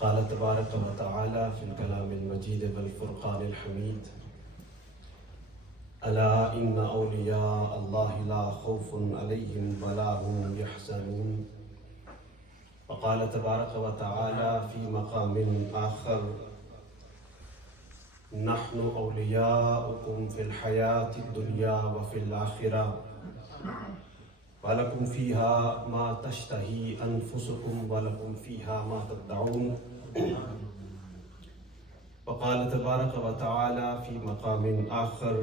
قال تبارك وتعالى في الكلام المجيد والفرقان الحميد ألا إن أولياء الله لا خوف عليهم ولا هم يحزنون. وقال تبارك وتعالى في مقام آخر نحن أولياؤكم في الحياة الدنيا وفي الآخرة ولكم فيها ما تشتهي أنفسكم ولكم فيها ما تدعون. وقال تبارك وتعالى في مقام آخر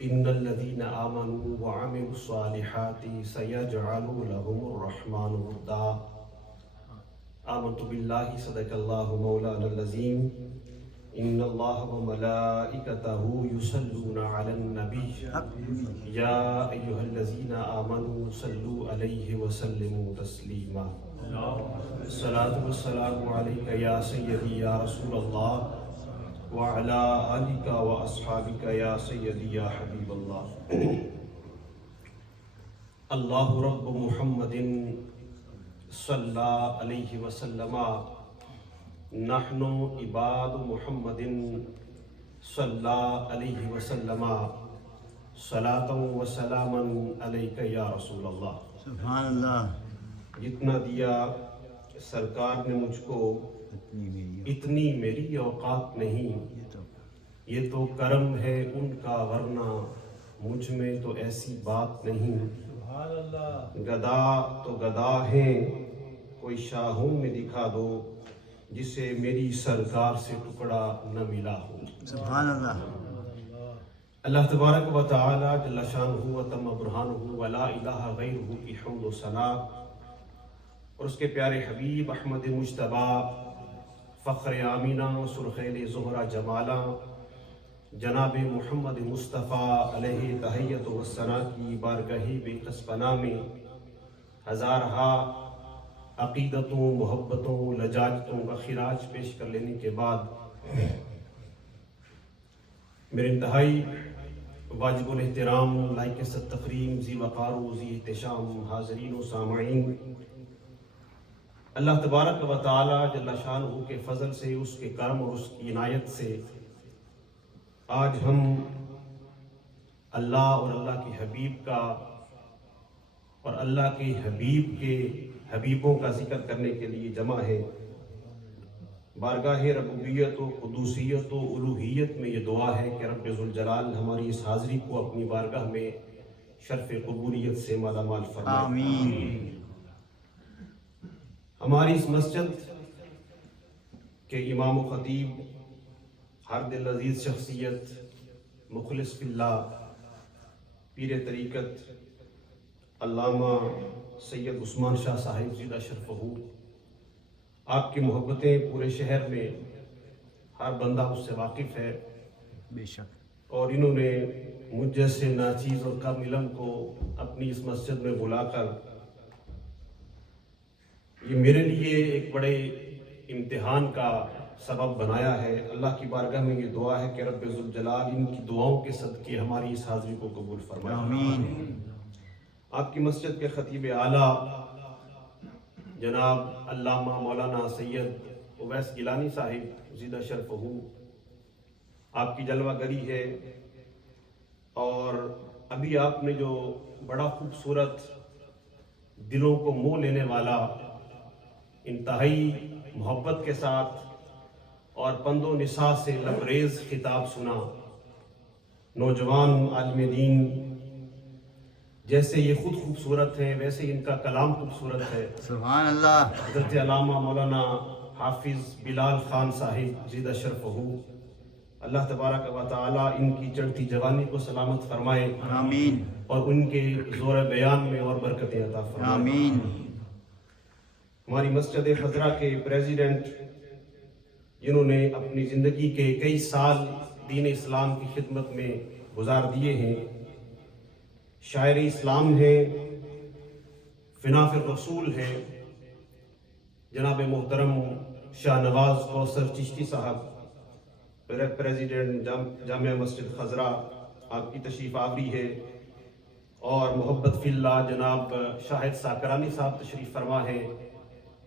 إن الذين آمنوا وعملوا الصالحات سيجعل لهم الرحمن ودا. آمنت بالله صدق الله مولانا العظيم إن الله وملائكته يصلون على النبي يا أيها الذين آمنوا صلوا عليه وسلموا تسليما. الصلاة والسلام عليك يا سيدي يا رسول الله وعلى آلك وأصحابك يا سيدي يا حبيب الله. الله رب محمد صلى عليه وسلم نحن عباد محمد صلى عليه وسلم صلاة وسلاما عليك یا رسول اللہ. سبحان اللہ. جتنا دیا سرکار نے مجھ کو اتنی میری اوقات نہیں، یہ تو کرم ہے ان کا ورنہ مجھ میں تو ایسی بات نہیں. گدا تو گدا ہیں کوئی شاہوں میں دکھا دو جسے میری سرکار سے ٹکڑا نہ ملا ہو. سبحان اللہ. اللہ تبارک و تعالی جل شانہ و تم برہانہ ولا الہ غیرہ کی حمد و ثنا اور اس کے پیارے حبیب احمد مجتبیٰ فخر آمینہ سرخیل زہرہ جمالہ جناب محمد مصطفیٰ علیہ تحیت و ثنا کی بارگاہ بقدس پناہ میں ہزارہا عقیدتوں، محبتوں، لجاجتوں کا خراج پیش کر لینے کے بعد میرے انتہائی واجب الاحترام، لائق تکریم، ذی وقار و ذی احتشام حاضرین و سامعین، اللہ تبارک و تعالی جل شانہ کے فضل سے، اس کے کرم اور اس کی عنایت سے آج ہم اللہ اور اللہ کے حبیب کا اور اللہ کے حبیب کے حبیبوں کا ذکر کرنے کے لیے جمع ہے. بارگاہ ربوبیت و قدوسیت و الوہیت میں یہ دعا ہے کہ رب ذوالجلال ہماری اس حاضری کو اپنی بارگاہ میں شرف قبولیت سے مالا مال فرمائے. آمین. ہماری اس مسجد کے امام و خطیب، ہر دل عزیز شخصیت، مخلص فی اللہ، پیر طریقت علامہ سید عثمان شاہ صاحب زیدہ شرفہ، آپ کی محبتیں پورے شہر میں ہر بندہ اس سے واقف ہے. بے شک. اور انہوں نے مجھ جیسے ناچیز اور کم علم کو اپنی اس مسجد میں بلا کر یہ میرے لیے ایک بڑے امتحان کا سبب بنایا ہے. اللہ کی بارگاہ میں یہ دعا ہے کہ رب ذوالجلال ان کی دعاؤں کے صدقے ہماری اس حاضری کو قبول فرمائے. آمین. آپ کی مسجد کے خطیب اعلیٰ جناب علامہ مولانا سید اویس گیلانی صاحب زیدہ شرفہ، آپ کی جلوہ گری ہے. اور ابھی آپ نے جو بڑا خوبصورت دلوں کو موہ لینے والا انتہائی محبت کے ساتھ اور پند و نساء سے لبریز خطاب سنا، نوجوان عالم دین جیسے یہ خود خوبصورت ہیں ویسے ان کا کلام خوبصورت ہے. سبحان اللہ. حضرت علامہ مولانا حافظ بلال خان صاحب زیدہ شرفہ، اللہ تبارک و تعالی ان کی چڑھتی جوانی کو سلامت فرمائے. آمین. اور ان کے زور بیان میں اور برکتیں عطا فرمائے. آمین. ہماری مسجد خضرا کے پریزیڈنٹ، جنہوں نے اپنی زندگی کے کئی سال دین اسلام کی خدمت میں گزار دیے ہیں، شاعر اسلام ہیں، فناف الرسول ہیں، جناب محترم شاہ نواز کوثر چشتی صاحب، پریزیڈنٹ جامعہ مسجد خضرا، آپ کی تشریف آوری ہے. اور محبت فی اللہ جناب شاہد ساکرانی صاحب تشریف فرما ہے.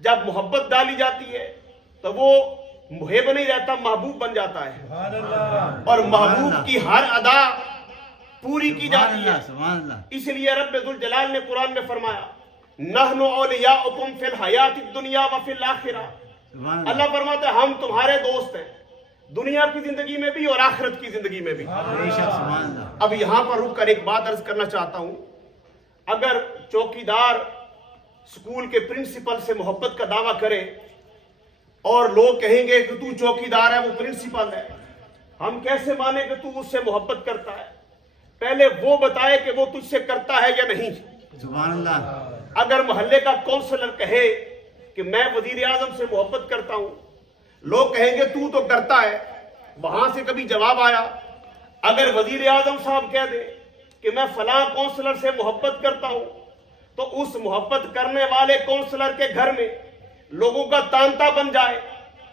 جب محبت ڈالی جاتی ہے تو وہ محب نہیں رہتا، محبوب بن جاتا ہے، اور محبوب کی ہر ادا پوری کی جاتی ہے۔ سبحان اللہ اس لیے رب ذوالجلال نے قرآن میں فرمایا نحن اولیاؤکم فی الحیات الدنیا وفی الآخرہ۔ سبحان اللہ اللہ فرماتا ہے ہم تمہارے دوست ہیں، دنیا کی زندگی میں بھی اور آخرت کی زندگی میں بھی۔ بے شک سبحان اللہ اب یہاں پر رک کر ایک بات عرض کرنا چاہتا ہوں، اگر چوکیدار سکول کے پرنسپل سے محبت کا دعویٰ کرے اور لوگ کہیں گے کہ تو چوکیدار ہے، وہ پرنسپل ہے، ہم کیسے مانیں کہ تو اس سے محبت کرتا ہے؟ پہلے وہ بتائے کہ وہ تجھ سے کرتا ہے یا نہیں۔ سبحان اللہ اگر محلے کا کونسلر کہے کہ میں وزیر اعظم سے محبت کرتا ہوں، لوگ کہیں گے تو کرتا ہے، وہاں سے کبھی جواب آیا؟ اگر وزیر اعظم صاحب کہہ دے کہ میں فلاں کونسلر سے محبت کرتا ہوں، تو اس محبت کرنے والے کونسلر کے گھر میں لوگوں کا تانتا بن جائے،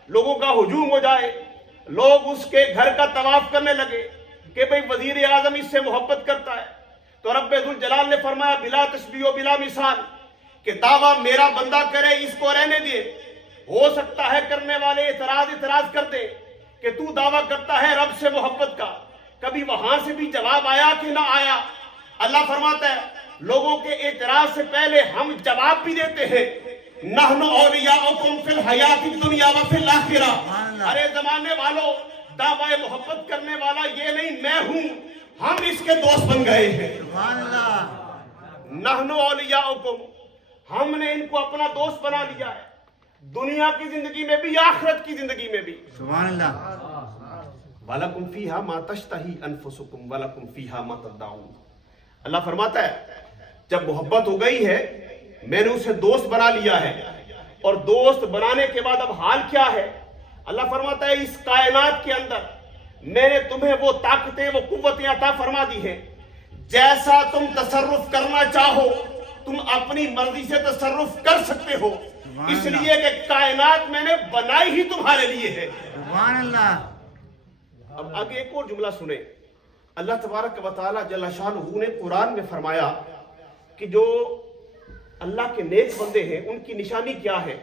لوگوں کا ہجوم ہو جائے، لوگ اس کے گھر کا طواف کرنے لگے کہ بھئی وزیر اعظم اس سے محبت کرتا ہے، تو رب ذوالجلال نے فرمایا بلا تشبیہ و بلا مثال کہ دعویٰ میرا بندہ کرے، اس کو رہنے دے۔ ہو سکتا ہے کرنے والے اعتراض کر دے کہ تو دعویٰ کرتا ہے رب سے محبت کا، کبھی وہاں سے بھی جواب آیا کہ نہ آیا؟ اللہ فرماتا ہے لوگوں کے اعتراض سے پہلے ہم جواب بھی دیتے ہیں، نحن اولیاؤکم فی الحیات الدنیا وفی الآخرہ۔ ارے زمانے والوں، دعویٰ محبت کرنے والا یہ نہیں میں ہوں، ہم اس کے دوست بن گئے ہیں۔ سبحان اللہ نحن اولیاؤکم، ہم نے ان کو اپنا دوست بنا لیا ہے، دنیا کی زندگی میں بھی آخرت کی زندگی میں بھی۔ سبحان اللہ وَلَكُمْ فِيهَا مَا تَشْتَهِي أَنفُسُكُمْ وَلَكُمْ فِيهَا مَا تَدَّعُونَ۔ اللہ فرماتا ہے جب محبت ہو گئی ہے، میں نے اسے دوست بنا لیا ہے، اور دوست بنانے کے بعد اب حال کیا ہے؟ اللہ فرماتا ہے اس کائنات کے اندر میں نے تمہیں وہ طاقتیں، وہ قوتیں عطا فرما دی ہیں، جیسا تم تصرف کرنا چاہو تم اپنی مرضی سے تصرف کر سکتے ہو، اس لیے کہ کائنات میں نے بنائی ہی تمہارے لیے ہے۔ سبحان اللہ اب آگے ایک اور جملہ سنیں، اللہ تبارک و تعالی جل شانہ نے قرآن میں فرمایا کہ جو اللہ کے نیک بندے ہیں ان کی نشانی کیا ہے؟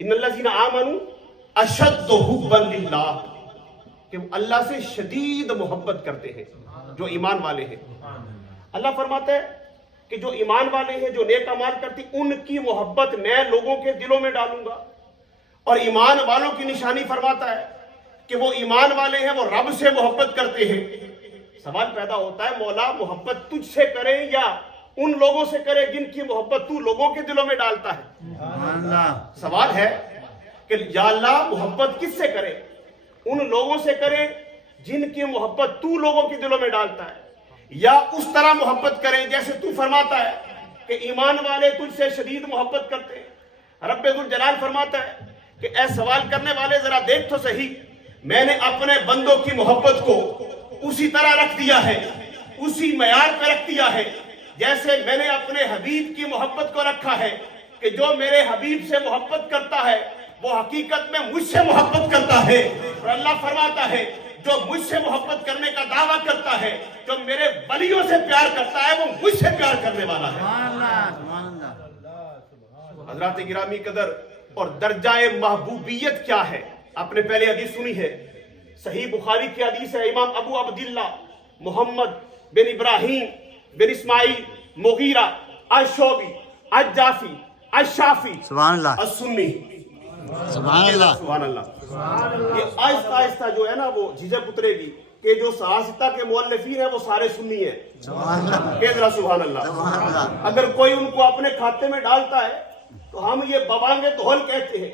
ان الذین آمنوا اشد حبا للہ، کہ وہ اللہ سے شدید محبت کرتے ہیں جو ایمان والے ہیں۔ اللہ فرماتا ہے کہ جو ایمان والے ہیں، جو نیک اعمال کرتے ہیں، ان کی محبت میں لوگوں کے دلوں میں ڈالوں گا۔ اور ایمان والوں کی نشانی فرماتا ہے کہ وہ ایمان والے ہیں، وہ رب سے محبت کرتے ہیں۔ سوال پیدا ہوتا ہے مولا محبت تجھ سے کرے یا ان لوگوں سے کرے جن کی محبت تو لوگوں کے دلوں میں ڈالتا ہے؟ سبحان اللہ سوال ہے کہ یا اللہ محبت کس سے کرے؟ ان لوگوں سے کرے جن کی محبت تو لوگوں کے دلوں میں ڈالتا ہے، یا اس طرح محبت کریں جیسے تو فرماتا ہے کہ ایمان والے تجھ سے شدید محبت کرتے ہیں؟ رب ذوالجلال فرماتا ہے کہ اے سوال کرنے والے ذرا دیکھ تو صحیح، میں نے اپنے بندوں کی محبت کو اسی طرح رکھ دیا ہے، اسی معیار پہ رکھ دیا ہے جیسے میں نے اپنے حبیب کی محبت کو رکھا ہے، کہ جو میرے حبیب سے محبت کرتا ہے وہ حقیقت میں مجھ سے محبت کرتا ہے۔ اور اللہ فرماتا ہے جو مجھ سے محبت کرنے کا دعویٰ کرتا ہے، جو میرے ولیوں سے پیار کرتا ہے، وہ مجھ سے پیار کرنے والا ہے۔ سبحان اللہ سبحان اللہ حضرات گرامی قدر، اور درجہ محبوبیت کیا ہے؟ آپ نے پہلے حدیث سنی ہے، صحیح بخاری کی حدیث ہے، امام ابو عبداللہ محمد بن ابراہیم بن اسماعیل مغیرہ الشعبی الجعفی الشافی سبحان اللہ السنی۔ سبحان اللہ سبحان اللہ۔ یہ آہستہ آہستہ جو ہے نا وہ جھجک اترے گی کہ جو صحافتہ کے مؤلفین ہیں وہ سارے سنی ہیں۔ سبحان اللہ کہ ذرا سبحان اللہ۔ سبحان اللہ اگر کوئی ان کو اپنے کھاتے میں ڈالتا ہے تو ہم یہ ببانگے دھول کہتے ہیں۔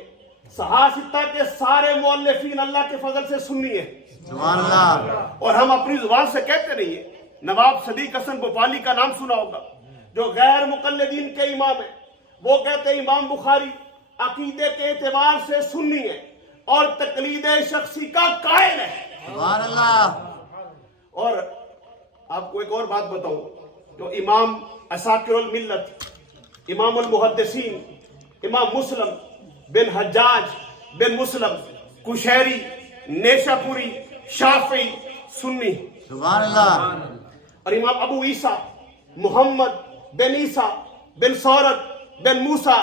صحافتہ کے سارے مؤلفین اللہ کے فضل سے سنی ہیں، سبحان اللہ اور ہم اپنی زبان سے کہتے نہیں ہیں۔ نواب صدیق حسن بھوپالی کا نام سنا ہوگا، جو غیر مقلدین کے امام ہیں، وہ کہتے ہیں امام بخاری عقیدے کے اعتبار سے سنی ہے اور تقلید شخصی کا قائل ہے۔ سبحان اللہ اور آپ کو ایک اور بات بتاؤں، جو امام اساکر الملت، امام المحدثین، امام مسلم بن حجاج بن مسلم کشیری نیشا پوری شافعی سنی، سبحان اللہ اور امام ابو عیسیٰ محمد بن عیسیٰ بن سورت بن موسیٰ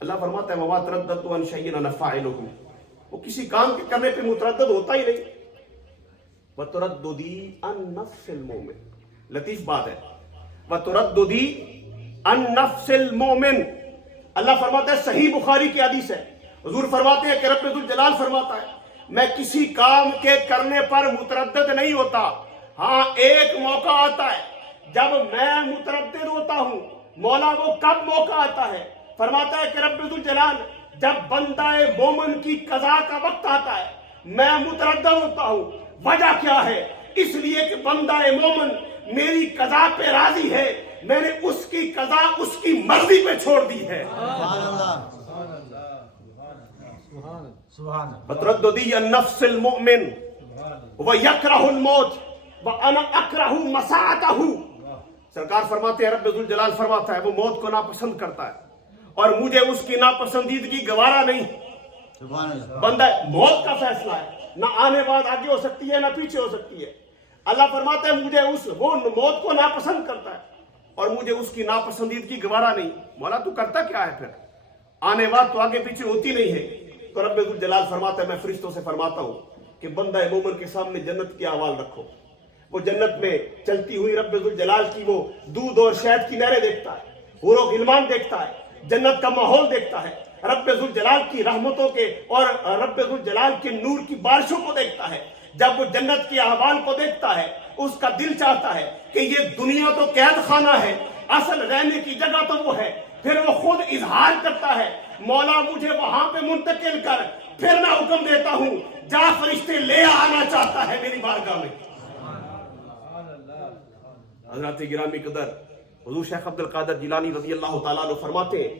اللہ فرماتا ہے وما ترددت عن شيء انا فاعله، وہ کسی کام کے کرنے پہ متردد ہوتا ہی نہیں. وترددی عن نفس المؤمن، لطیف بات ہے، وترددی عن نفس المؤمن. اللہ فرماتا ہے، صحیح بخاری کی حدیث ہے، حضور فرماتے ہیں کہ رب ذوالجلال فرماتا ہے میں کسی کام کے کرنے پر متردد نہیں ہوتا. ہاں ایک موقع آتا ہے جب میں متردد ہوتا ہوں. مولا وہ کب موقع آتا ہے؟ فرماتا ہے کہ رب ذوالجلال جب بندہ مومن کی قضا کا وقت آتا ہے میں متردد ہوتا ہوں. وجہ کیا ہے؟ اس لیے کہ بندہ مومن میری قضا پہ راضی ہے، میں نے اس کی قضا اس کی مرضی پہ چھوڑ دی ہے. سبحان اللہ بترددی النفس المؤمن ویکرہ الموت وانا اکرہ مساعتہ. سرکار فرماتے ہیں، رب ذوالجلال فرماتا ہے وہ موت کو ناپسند کرتا ہے اور مجھے اس کی ناپسندیدگی گوارا نہیں. سبحان اللہ بندہ موت کا فیصلہ ہے، نہ آنے بعد آگے ہو سکتی ہے نہ پیچھے ہو سکتی ہے. اللہ فرماتا ہے مجھے وہ موت کو ناپسند کرتا ہے اور مجھے اس کی ناپسندیدگی گوارا نہیں. مولا تو کرتا کیا ہے پھر؟ آنے بعد تو آگے پیچھے ہوتی نہیں ہے. تو رب ذوالجلال فرماتا ہے میں فرشتوں سے فرماتا ہوں کہ بندہ مومن کے سامنے جنت کی احوال رکھو. وہ جنت میں چلتی ہوئی رب ذوالجلال کی وہ دودھ اور شہد کی نہریں دیکھتا ہے، حور و غلمان دیکھتا ہے، جنت کا ماحول دیکھتا ہے، رب ذوالجلال کی رحمتوں کے اور رب ذوالجلال کے نور کی بارشوں کو دیکھتا ہے. جب وہ جنت کے احوال کو دیکھتا ہے اس کا دل چاہتا ہے کہ یہ دنیا تو قید خانہ ہے، اصل رہنے کی جگہ تو وہ ہے. پھر وہ خود اظہار کرتا ہے مولا مجھے وہاں پہ منتقل کر. پھر میں حکم دیتا ہوں جا فرشتے لے آنا چاہتا ہے میری بارگاہ میں. حضرات گرامی قدر حضور شیخ عبد القادر جیلانی رضی اللہ تعالیٰ عنہ فرماتے ہیں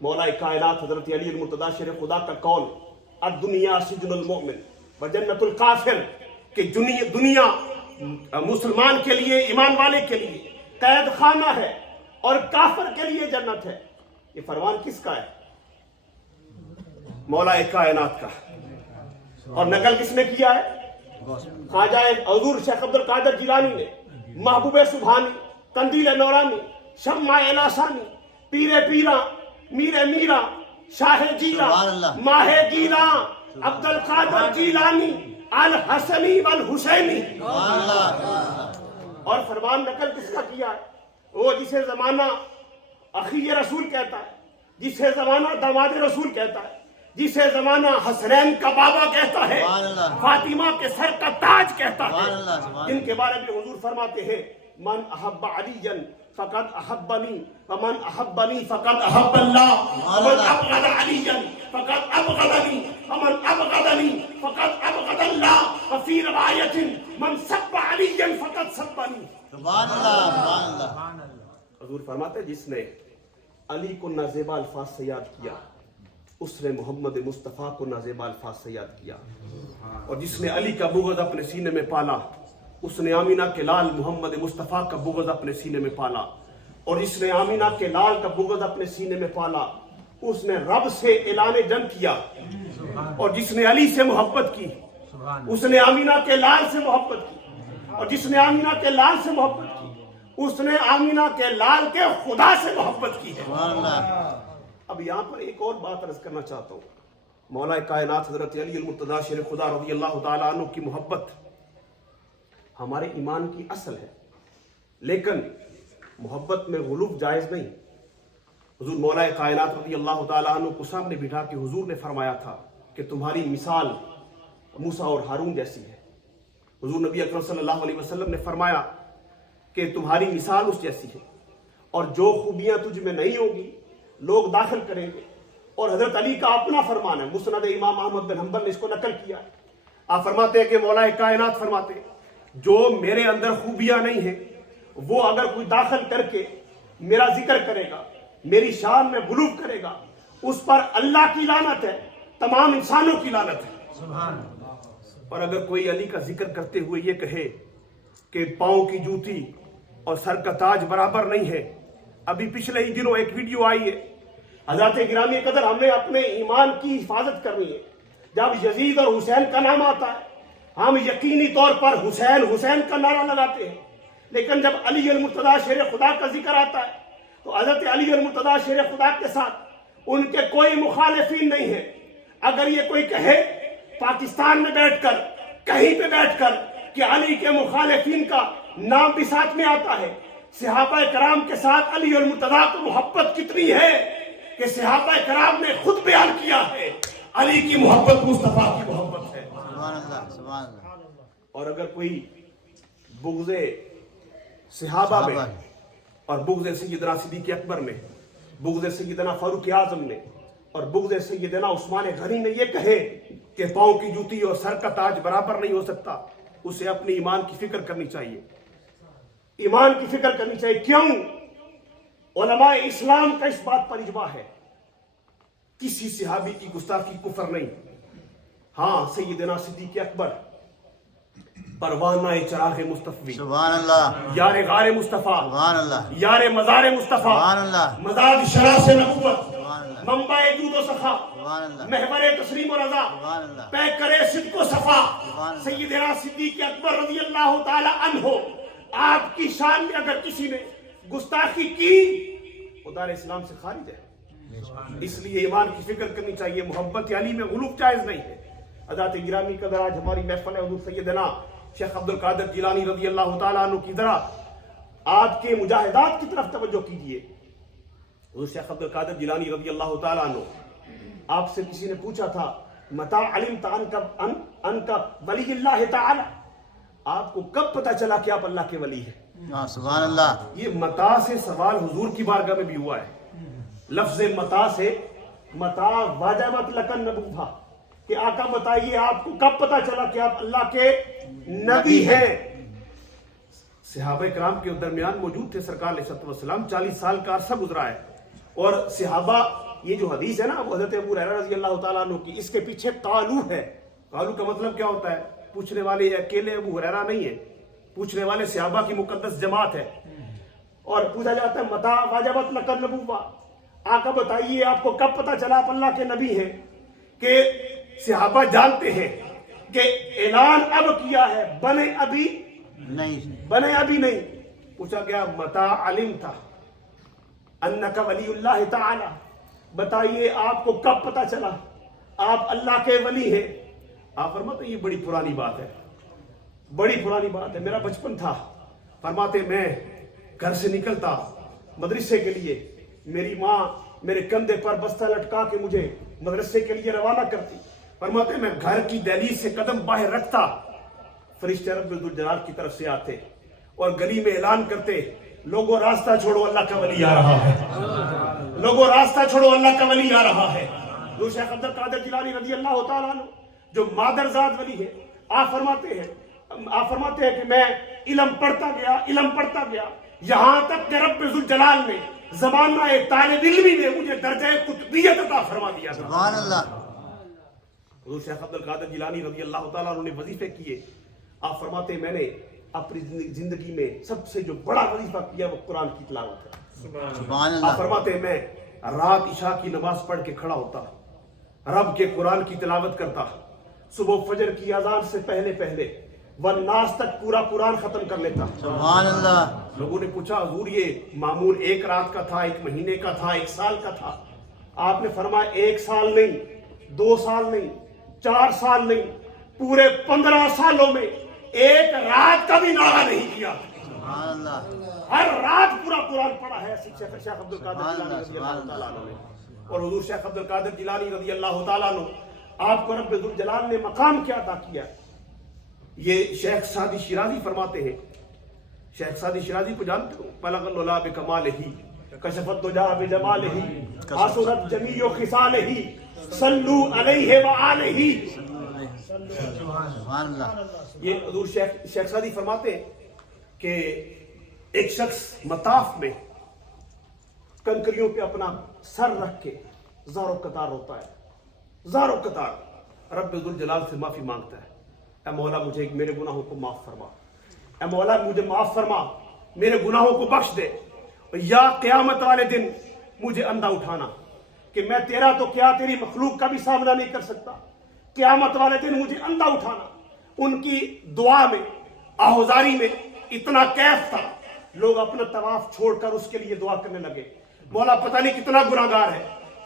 مولا کائنات حضرت علی المرتضیٰ شیر خدا کا قول الدنیا سجن المؤمن وجنت الکافر، کہ دنیا مسلمان کے لیے، ایمان والے کے لیے قید خانہ ہے اور کافر کے لیے جنت ہے. یہ فرمان کس کا ہے؟ مولا کائنات کا. اور نقل کس نے کیا ہے؟ خواجہ حضور شیخ عبد القادر جیلانی نے. محبوب سبحانی، قندیل نورانی، شمع الاسانی، پیر پیرا، میر میرا، شاہ جیلا، ماہ گیلا، عبد القادر جیلانی الحسنی والحسینی. اور فرمان نقل کس کا کیا ہے؟ وہ جسے زمانہ اخی رسول کہتا ہے، جسے زمانہ داماد رسول کہتا ہے، جسے زمانہ حسنین کا بابا کہتا ہے، فاطمہ کے سر کا تاج کہتا ہے، جن کے بارے میں حضور فرماتے ہیں من احب علی فقد احبنی ومن احبنی فقد احب اللہ ومن ابغض علی فقد ابغضنی ومن ابغضنی فقد ابغض اللہ وفی روایت من سب علی فقد سبنی. سبحان اللہ سبحان اللہ. حضور فرماتے ہیں جس نے علی کو نازیبا الفاظ سے یاد کیا اس نے محمد مصطفیٰ کو نازیبا الفاظ سے یاد کیا. اور جس نے علی کا بغض اپنے سینے میں پالا اس نے آمینہ کے لال محمد مصطفیٰ کا بغض اپنے سینے میں پالا. اور جس نے آمینہ کے لال کا بغض اپنے سینے میں پالا اس نے رب سے اعلان جنگ کیا. اور جس نے علی سے محبت کی اس نے آمینہ کے لال سے محبت کی. اور جس نے آمینہ کے لال سے محبت کی اس نے آمینہ کے لال کے خدا سے محبت کی ہے. اب یہاں پر ایک اور بات عرض کرنا چاہتا ہوں. مولا کائنات حضرت علی المرتضیٰ شیر خدا رضی اللہ تعالیٰ عنہ کی محبت ہمارے ایمان کی اصل ہے، لیکن محبت میں غلو جائز نہیں. حضور مولا کائنات رضی اللہ تعالیٰ عنہ کو سامنے بٹھا کے حضور نے فرمایا تھا کہ تمہاری مثال موسیٰ اور ہارون جیسی ہے. حضور نبی اکرم صلی اللہ علیہ وسلم نے فرمایا کہ تمہاری مثال اس جیسی ہے اور جو خوبیاں تجھ میں نہیں ہوگی لوگ داخل کریں گے. اور حضرت علی کا اپنا فرمان ہے، مسند امام احمد بن حنبل نے اس کو نقل کیا ہے. آپ فرماتے ہیں کہ مولا کائنات فرماتے ہیں جو میرے اندر خوبیاں نہیں ہیں وہ اگر کوئی داخل کر کے میرا ذکر کرے گا، میری شان میں غلو کرے گا، اس پر اللہ کی لعنت ہے، تمام انسانوں کی لعنت ہے. اور اگر کوئی علی کا ذکر کرتے ہوئے یہ کہے کہ پاؤں کی جوتی اور سر کا تاج برابر نہیں ہے. ابھی پچھلے ہی دنوں ایک ویڈیو آئی ہے. حضرات گرامی قدر ہم نے اپنے ایمان کی حفاظت کرنی ہے. جب یزید اور حسین کا نام آتا ہے ہم یقینی طور پر حسین حسین کا نعرہ لگاتے ہیں، لیکن جب علی المرتضیٰ شیر خدا کا ذکر آتا ہے تو حضرت علی المرتضیٰ شیر خدا کے ساتھ ان کے کوئی مخالفین نہیں ہیں. اگر یہ کوئی کہے پاکستان میں بیٹھ کر کہیں پہ بیٹھ کر کہ علی کے مخالفین کا نام بھی ساتھ میں آتا ہے، صحابہ کرام کے ساتھ علی اور مرتضیٰ کو محبت کتنی ہے کہ صحابہ کرام نے خود بیان کیا ہے علی کی محبت مصطفیٰ کی محبت ہے. سبحان اللہ سبحان اللہ. اور اگر کوئی بغض صحابہ میں اور بغض سیدنا صدیق اکبر میں، بغض سیدنا فاروق اعظم میں اور بغض سیدنا عثمان غنی میں یہ کہے کہ پاؤں کی جوتی اور سر کا تاج برابر نہیں ہو سکتا، اسے اپنی ایمان کی فکر کرنی چاہیے. ایمان کی فکر کرنی چاہیے. کیوں؟ علماء اسلام کا اس بات پر اجماع ہے کسی صحابی کی گستاخی کفر نہیں. ہاں سیدنا صدیق اکبر پروانہ چراغ مصطفی، سبحان اللہ یار غار مصطفیٰ، سبحان اللہ یار مزار مصطفیٰ، سبحان اللہ مزاد شراس نبوت، سبحان اللہ منبع جود و سخا، سبحان اللہ محور تسلیم و رضا، سبحان اللہ پے کرے صدق و صفا. سبحان اللہ. سیدنا صدیق اکبر رضی اللہ تعالی عنہ، آپ کی شان میں اگر کسی نے گستاخی کی وہ دار اسلام سے خارج ہے. اس لیے ایمان کی فکر کرنی چاہیے. محبت علی میں غلوف جائز نہیں ہے. حضرات گرامی قدر آج ہماری محفل ہے حضور سیدنا شیخ عبد القادر جیلانی رضی اللہ تعالیٰ عنہ کی ذرا آپ کے مجاہدات کی طرف توجہ کیجیے. حضور شیخ عبد القادر جیلانی رضی اللہ تعالیٰ عنہ، آپ سے کسی نے پوچھا تھا متا علمت انک ولی اللہ تعالی، آپ کو کب پتا چلا کہ آپ اللہ کے ولی ہیں؟ ہاں سبحان اللہ. یہ متا سے سوال حضور کی بارگاہ میں بھی ہوا ہے. لفظ متا سے، متا واجبت لکن نبوہ، کہ آقا بتائیے آپ کو کب پتا چلا کہ آپ اللہ کے نبی ہیں. صحابہ کرام کے درمیان موجود تھے سرکار علیہ السلام. 40 سال کا عرصہ گزرا ہے. اور صحابہ، یہ جو حدیث ہے نا وہ حضرت ابو ہریرہ رضی اللہ تعالیٰ عنہ کی، اس کے پیچھے قالو ہے. قالو کا مطلب کیا ہوتا ہے؟ پوچھنے والے اکیلے ابو ہریرہ نہیں ہے، پوچھنے والے صحابہ کی مقدس جماعت ہے. اور پوچھا جاتا ہے متا واجبت لکن نبوہ، آقا بتائیے آپ کو کب پتا چلا آپ اللہ کے نبی ہیں؟ کہ صحابہ جانتے ہیں کہ اعلان اب کیا ہے، بنے ابھی نہیں. پوچھا گیا متا علمت انک ولی اللہ تعالی، بتائیے آپ کو کب پتا چلا آپ اللہ کے ولی ہیں؟ آپ فرماتے یہ بڑی پرانی بات ہے، بڑی پرانی بات ہے. میرا بچپن تھا، فرماتے میں گھر سے نکلتا مدرسے کے لیے، میری ماں میرے کندھے پر بستہ لٹکا کے مجھے مدرسے کے لیے روانہ کرتی. فرماتے میں گھر کی دہلیز سے قدم باہر رکھتا، فرشتے رب ذوالجلال کی طرف سے آتے اور گلی میں اعلان کرتے لوگوں راستہ چھوڑو اللہ کا ولی آ رہا ہے، لوگوں راستہ چھوڑو اللہ کا ولی آ رہا ہے. جو شیخ عبد القادر جیلانی رضی اللہ تعالیٰ عنہ جو مادرزاد ولی ہے، آپ فرماتے ہیں کہ میں علم پڑھتا گیا یہاں تک کہ رب ذوالجلال نے زمانہ طالب علمی میں مجھے درجہ قطبیت عطا فرما دیا. سبحان اللہ. حضور شیخ عبد القادر جیلانی رضی اللہ تعالیٰ عنہ نے وظیفے کیے. آپ فرماتے میں نے اپنی زندگی میں سب سے جو بڑا وظیفہ کیا وہ قرآن کی تلاوت ہے. سبحان آپ اللہ. فرماتے میں رات عشاء کی نماز پڑھ کے کھڑا ہوتا، رب کے قرآن کی تلاوت کرتا، صبح فجر کی اذان سے پہلے والناس تک پورا قرآن ختم کر لیتا. سبحان اللہ. لوگوں نے پوچھا حضور یہ معمول 1 رات کا تھا، 1 مہینے کا تھا، 1 سال کا تھا؟ آپ نے فرمایا 1 سال نہیں، 2 سال نہیں، 4 سال نہیں، پورے 15 سالوں میں 1 رات کا بھی ناغہ نہیں کیا. سبحان اللہ. ہر رات پورا قرآن پڑھا ہے شیخ عبد القادر جیلانی رضی اللہ تعالیٰ عنہ نے. اور حضور شیخ عبد القادر جیلانی رضی اللہ تعالیٰ عنہ آپ کو رب ذوالجلال نے مقام کیا عطا کیا. یہ شیخ سعدی شیرازی فرماتے ہیں، شیخ سعدی شیرازی کو جانتے ہو؟ بلغ العلا بکمالہ کشف الدجا بجمالہ حسنت جمیع خصالہ صلو علیہ وآلہ. سبحان اللہ. یہ حضور شیخ سعدی فرماتے ہیں کہ ایک شخص مطاف میں کنکریوں پہ اپنا سر رکھ کے زارو قطار روتا ہے، زارو قطار رب ذوالجلال سے معافی مانگتا ہے. اے مولا مجھے میرے گناہوں کو معاف فرما، اے مولا مجھے معاف فرما، میرے گناہوں کو بخش دے. یا قیامت والے دن مجھے اندھا اٹھانا کہ میں تیرا تو کیا تیری مخلوق کا بھی سامنا نہیں کر سکتا. قیامت والے دن مجھے اندھا اٹھانا. ان کی دعا میں آہوزاری میں اتنا کیف تھا، لوگ اپنا طواف چھوڑ کر اس کے لیے دعا کرنے لگے. مولا پتہ نہیں کتنا گناہگار ہے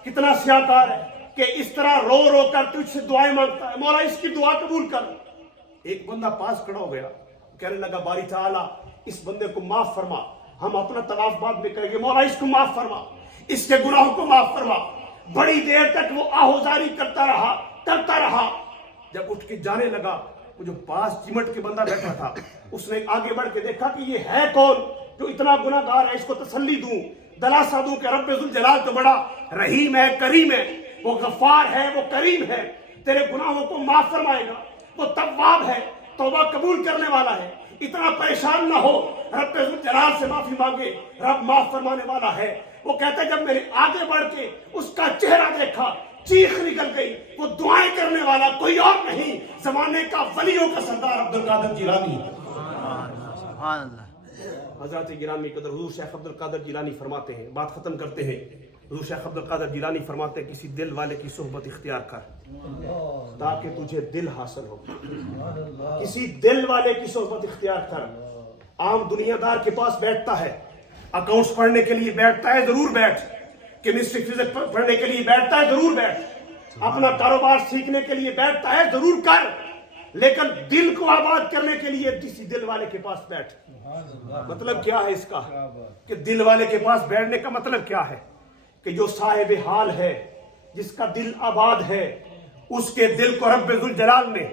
کتنا سیاکار ہے کہ اس طرح رو رو کر تجھ سے دعائیں مانگتا ہے، مولا اس کی دعا قبول کر۔ ایک بندہ پاس کھڑا ہو گیا، کہنے لگا باری تعالیٰ اس بندے کو معاف فرما، ہم اپنا طواف بعد میں کریں گے، مولا اس کو معاف فرما، اس کے گناہوں کو معاف فرما۔ بڑی دیر تک وہ آہوزاری کرتا رہا، جب اٹھ کے جانے لگا، وہ جو پاس چمٹ کے بندہ بیٹھا تھا اس نے آگے بڑھ کے دیکھا کہ یہ ہے کون جو اتنا گناہ گار ہے، اس کو تسلی دوں، دلاسا دوں کہ رب ذوالجلال تو بڑا رحیم ہے، کریم ہے، وہ غفار ہے، وہ کریم ہے، تیرے گناہوں کو معاف فرمائے گا، وہ تواب ہے، توبہ قبول کرنے والا ہے۔ اتنا پریشان نہ ہو، رب ذوالجلال سے معافی مانگے، رب معاف فرمانے والا ہے۔ وہ کہتا ہے جب میں نے آگے بڑھ کے اس کا چہرہ دیکھا، چیخ نکل گئی، وہ دعائیں کرنے والا کوئی اور نہیں، زمانے کا ولیوں کا سردار عبدالقادر جیلانی۔ سبحان اللہ۔ حضرات گرامی قدر، حضور شیخ عبدالقادر جیلانی فرماتے ہیں، بات ختم کرتے ہیں، حضور شیخ عبدالقادر جیلانی فرماتے ہیں کسی دل والے کی صحبت اختیار کر تاکہ تجھے دل حاصل ہو، کسی دل والے کی صحبت اختیار کر۔ عام دنیا دار کے پاس بیٹھتا ہے، اکاؤنٹس پڑھنے کے لیے بیٹھتا ہے، ضرور بیٹھ، کیمسٹری فزکس پڑھنے کے لیے بیٹھتا ہے، ضرور بیٹھ، اپنا کاروبار سیکھنے کے لیے بیٹھتا ہے، ضرور کر، لیکن دل کو آباد کرنے کے لیے کسی دل والے کے پاس بیٹھ۔ مطلب کیا ہے اس کا کہ دل والے کے پاس بیٹھنے کا مطلب کیا ہے کہ جو صاحب حال ہے، جس کا دل آباد ہے، اس کے دل کو رب ذوالجلال نے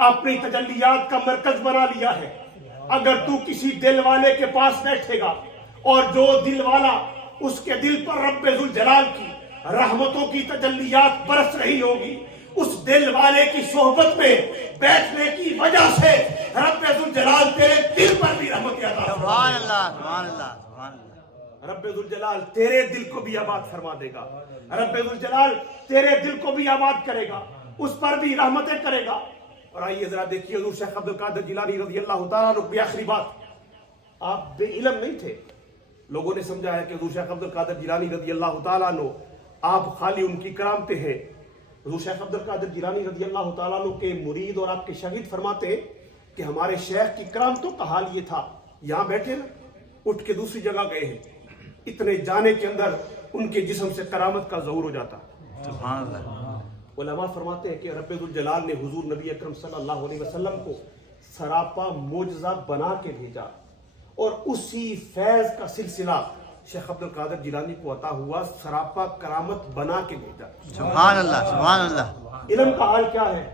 اپنی تجلیات کا مرکز بنا لیا ہے۔ اگر تو کسی دل والے کے پاس بیٹھے گا اور جو دل والا اس کے دل پر رب ذوالجلال کی رحمتوں کی تجلیات برس رہی ہوگی، اس دل والے کی صحبت میں بیٹھنے کی وجہ سے رب ذوالجلال تیرے دل پر بھی رحمت عطا فرمائے گا۔ سبحان اللہ، سبحان اللہ، سبحان اللہ۔ رب ذوالجلال تیرے دل کو بھی آباد فرما دے گا، رب ذوالجلال تیرے دل کو بھی آباد کرے گا، اس پر بھی رحمتیں کرے گا۔ اور آئیے ذرا دیکھیے حضور شیخ عبدالقادر جیلانی رضی اللہ تعالیٰ عنہ کی آخری بات۔ آپ بے علم نہیں تھے، لوگوں نے سمجھا ہے کہ حضور شیخ عبدالقادر جیلانی رضی اللہ تعالیٰ عنہ آپ خالی ان کی کرامتیں ہیں۔ حضور شیخ عبدالقادر جیلانی رضی اللہ تعالیٰ عنہ کے مرید اور آپ کے شاگرد فرماتے ہیں کہ ہمارے شیخ کی کرامتوں کا حال یہ تھا، یہاں بیٹھے نا، اٹھ کے دوسری جگہ گئے ہیں، اتنے جانے کے اندر ان کے جسم سے کرامت کا ظہور ہو جاتا۔ سبحان اللہ۔ علماء فرماتے ہیں کہ رب ذوالجلال نے حضور نبی اکرم صلی اللہ علیہ وسلم کو سراپا معجزہ بنا کے بھیجا، اور اسی فیض کا سلسلہ شیخ عبدالقادر جیلانی کو عطا ہوا، سراپا کرامت بنا کے بھیجا۔ سبحان اللہ، سبحان اللہ۔ علم کا حال کیا ہے؟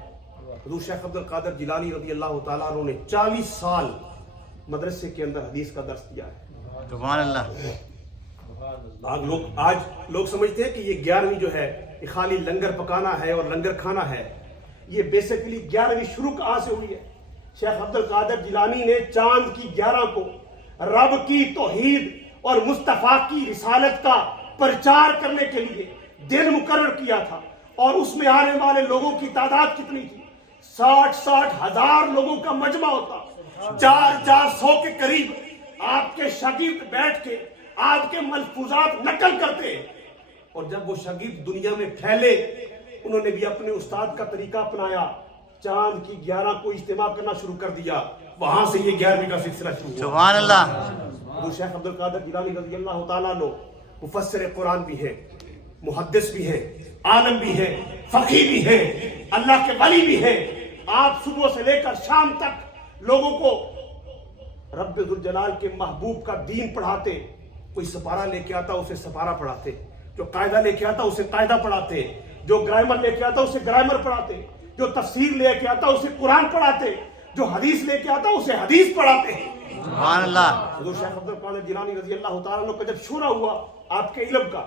حضور شیخ عبدالقادر جیلانی رضی اللہ تعالیٰ عنہ نے 40 سال مدرسے کے اندر حدیث کا درس دیا ہے۔ سبحان اللہ۔ آج لوگ سمجھتے ہیں کہ یہ 11ویں جو ہے یہ خالی لنگر پکانا ہے اور لنگر کھانا ہے، یہ بیسیکلی 11ویں شروع کہاں سے ہوئی ہے؟ شیخ عبدالقادر جیلانی نے چاند کی 11 کو رب کی توحید اور مصطفیٰ کی رسالت کا پرچار کرنے کے لیے دن مقرر کیا تھا، اور اس میں آنے والے لوگوں کی تعداد کتنی تھی؟ 60 ہزار لوگوں کا مجمع ہوتا، 400 کے قریب آپ کے شاگرد بیٹھ کے آپ کے ملفوظات نقل کرتے، اور جب وہ شاگرد دنیا میں پھیلے انہوں نے بھی اپنے استاد کا طریقہ اپنایا، چاند کی 11 کو اجتماع کرنا شروع کر دیا، وہاں سے یہ 11ویں کا سلسلہ شروع ہوا۔ سبحان اللہ۔ حضور شیخ عبدالقادر جیلانی رضی اللہ تعالیٰ عنہ مفسر قرآن بھی ہے، محدث بھی ہے، عالم بھی ہے، فقیہ بھی ہے، اللہ کے ولی بھی ہے۔ آپ صبح سے لے کر شام تک لوگوں کو رب ذوالجلال کے محبوب کا دین پڑھاتے، کوئی سپارہ لے کے آتا اسے سپارہ پڑھاتے، جو قاعدہ لے کے آتا اسے قاعدہ پڑھاتے، جو گرامر لے کے آتا اسے گرامر پڑھاتے، جو تفسیر لے کے آتا اسے قرآن پڑھاتے، جو حدیث لے کے آتا اسے حدیث پڑھاتے ہیں۔ سبحان اللہ۔ حضور شیخ عبدالقادر جیلانی رضی اللہ تعالیٰ عنہ کا جب شورا ہوا آپ کے علم کا،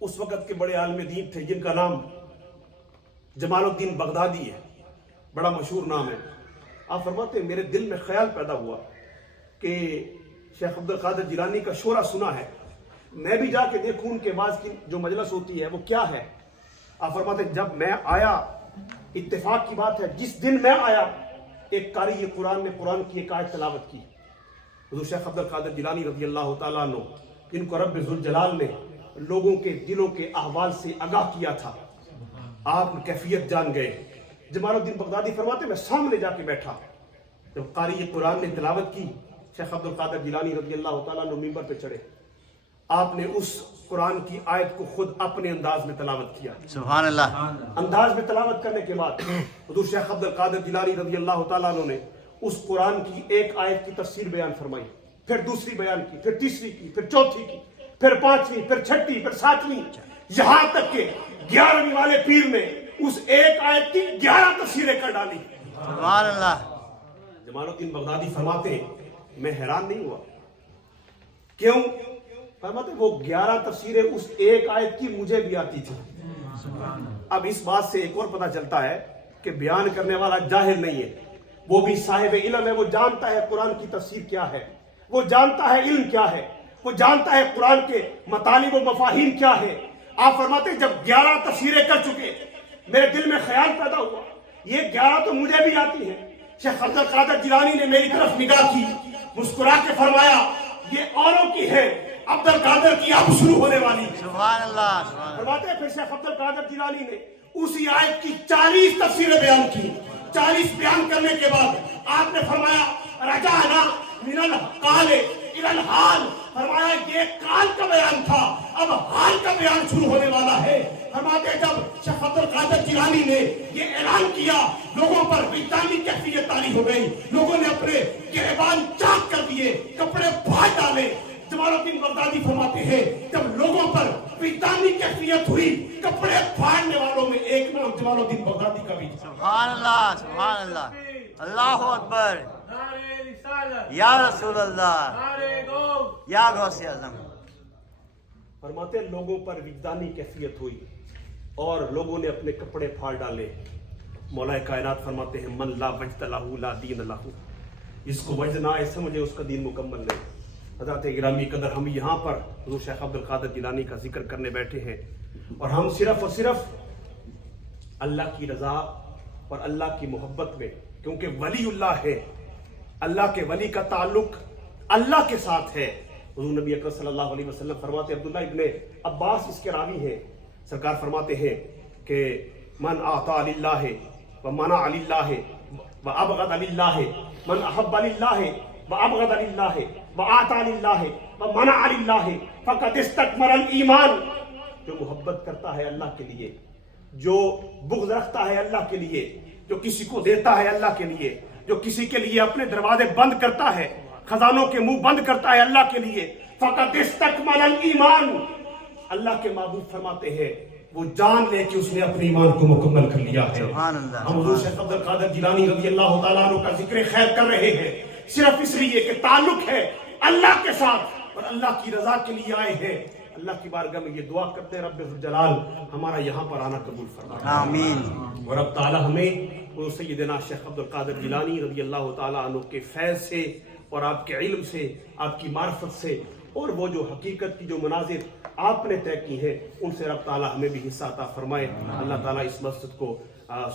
اس وقت کے بڑے عالم دین تھے جن کا نام جمال الدین بغدادی ہے، بڑا مشہور نام ہے۔ آپ فرماتے ہیں میرے دل میں خیال پیدا ہوا کہ شیخ عبدالقادر جیلانی کا شورا سنا ہے، میں بھی جا کے دیکھوں ان کے بعض کی جو مجلس ہوتی ہے وہ کیا ہے۔ آپ فرماتے ہیں جب میں آیا، اتفاق کی بات ہے جس دن میں آیا ایک قاری قرآن نے قرآن کی ایک آیت تلاوت کی۔ حضور شیخ عبدالقادر جیلانی رضی اللہ تعالیٰ عنہ جن کو رب ذوالجلال نے لوگوں کے دلوں کے احوال سے آگاہ کیا تھا، آپ کیفیت جان گئے۔ جمال الدین بغدادی فرماتے میں سامنے جا کے بیٹھا، جب قاری قرآن نے تلاوت کی، شیخ عبدالقادر جیلانی رضی اللہ تعالیٰ عنہ منبر پہ چڑھے، آپ نے اس قرآن کی آیت کو خود اپنے انداز میں تلاوت کیا. سبحان اللہ. انداز میں تلاوت کرنے کے بعد حضور شیخ عبد القادر جیلانی رضی اللہ تعالیٰ عنہ نے اس قرآن کی ایک آیت کی تفسیر بیان فرمائی, پھر دوسری بیان کی, پھر تیسری کی, پھر چوتھی کی, پھر پانچویں, پھر چھٹی, پھر ساتویں, یہاں تک کہ 11ویں والے پیر نے اس ایک آیت کی 11 تفسیریں کر ڈالی. سبحان اللہ. جمال الدین بغدادی فرماتے ہیں میں حیران نہیں ہوا. کیوں؟ فرماتے وہ 11 تفسیریں اس ایک آیت کی مجھے بھی آتی تھی. اب اس بات سے ایک اور پتہ چلتا ہے کہ بیان کرنے والا جاہل نہیں ہے, وہ بھی صاحب علم ہے. وہ جانتا ہے قرآن کی تفسیر کیا ہے, وہ جانتا ہے علم کیا ہے, وہ جانتا ہے قرآن کے مطالب و مفاہیم کیا ہے. آپ فرماتے ہیں جب 11 تفسیریں کر چکے میرے دل میں خیال پیدا ہوا یہ 11 تو مجھے بھی آتی ہیں. شیخ عبد القادر جیلانی نے میری طرف نگاہ کی, مسکرا کے فرمایا یہ اوروں کی ہے, عبد القادر کی اب شروع ہونے والی. سبحان اللہ. فرماتے ہیں پھر شیخ عبد القادر جیلانی نے اسی آیت کی 40 تفسیریں بیان کی. 40 بیان کرنے کے بعد آپ نے فرمایا رجعنا من القال الى الحال. فرمایا یہ کال کا بیان تھا, اب حال کا بیان شروع ہونے والا ہے. فرماتے جب شیخ عبد القادر جیلانی نے یہ اعلان کیا لوگوں پر وجدانی کیفیت طاری ہو گئی, لوگوں نے اپنے گریبان چاک کر دیے, کپڑے پھاڑ ڈالے. جمال الدین بغدادی فرماتے ہیں جب لوگوں پر وجدانی کیفیت ہوئی کپڑے پھاڑنے والوں میں ایک نام جمال الدین بغدادی کا بھی. سبحان اللہ. سبحان اللہ. اللہ اکبر. یا رسول اللہ, یا غوث اعظم. فرماتے ہیں لوگوں پر وجدانی کیفیت ہوئی اور لوگوں نے اپنے کپڑے پھاڑ ڈالے. مولا کائنات فرماتے ہیں من لا وجد لہ لا دین لہ, جس کو وجد نہ آئے سمجھے اس کا دین مکمل نہیں. حضرات گرامی قدر ہم یہاں پر حضور شیخ عبد القادر جیلانی کا ذکر کرنے بیٹھے ہیں اور ہم صرف اور صرف اللہ کی رضا اور اللہ کی محبت میں, کیونکہ ولی اللہ ہے, اللہ کے ولی کا تعلق اللہ کے ساتھ ہے. حضور نبی اکرم صلی اللہ علیہ وسلم فرماتے, عبداللہ ابن عباس اس کے راوی ہیں, سرکار فرماتے ہیں کہ من اعطا للہ ومنع للہ وابغض للہ, من احب للہ وابغض للہ واعطا للہ ومنع للہ فقد استکمل الایمان. جو محبت کرتا ہے اللہ کے لیے, جو بغض رکھتا ہے اللہ کے لیے, جو کسی کو دیتا ہے اللہ کے لیے, جو کسی کے لیے اپنے دروازے بند کرتا ہے, خزانوں کے منہ بند کرتا ہے اللہ کے لیے, فقط استکمل الایمان. اللہ کے محبوب فرماتے ہیں وہ جان لے کہ اس نے اپنے ایمان کو مکمل کر لیا ہے. سبحان اللہ. ہم حضور شیخ عبد القادر جیلانی رضی اللہ تعالیٰ عنہ کا ذکر خیر کر رہے ہیں صرف اس لیے کہ تعلق ہے اللہ کے ساتھ اور اللہ کی رضا کے لیے آئے ہیں. اللہ کی بارگاہ میں یہ دعا کرتے ہیں رب ذوالجلال ہمارا یہاں پر آنا قبول فرمائے. آمین. اور رب تعالی ہمیں وہ سیدنا شیخ عبد القادر جیلانی رضی اللہ تعالیٰ عنہ کے فیض سے اور آپ کے علم سے, آپ کی معرفت سے اور وہ جو حقیقت کی جو مناظر آپ نے طے کی ہیں ان سے رب تعالیٰ ہمیں بھی حصہ عطا فرمائے. اللہ تعالیٰ اس مسجد کو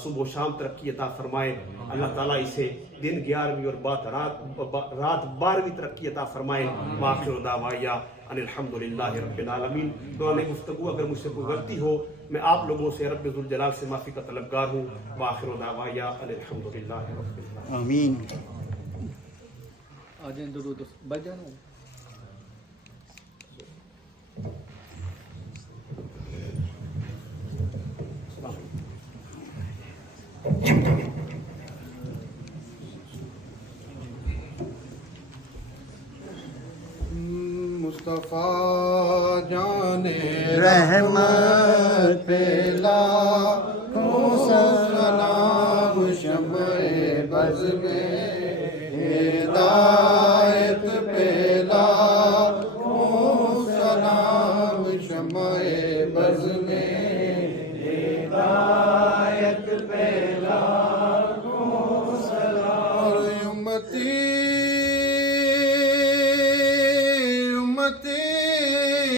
صبح و شام ترقی عطا فرمائے. اللہ تعالیٰ اسے دن 11ویں اور رات 12ویں ترقی عطا فرمائے. وآخر دعوانا ان الحمدللہ رب العالمین. دوران گفتگو اگر مجھ سے کوئی غلطی ہو میں آپ لوگوں سے رب ذوالجلال سے معافی کا طلبگار ہوں. وآخر دعوانا ان الحمدللہ رب العالمین. آمین. آجائیں درود بچ جانا. مصطفیٰ جان رحمت پہلا سلام شمع بز میں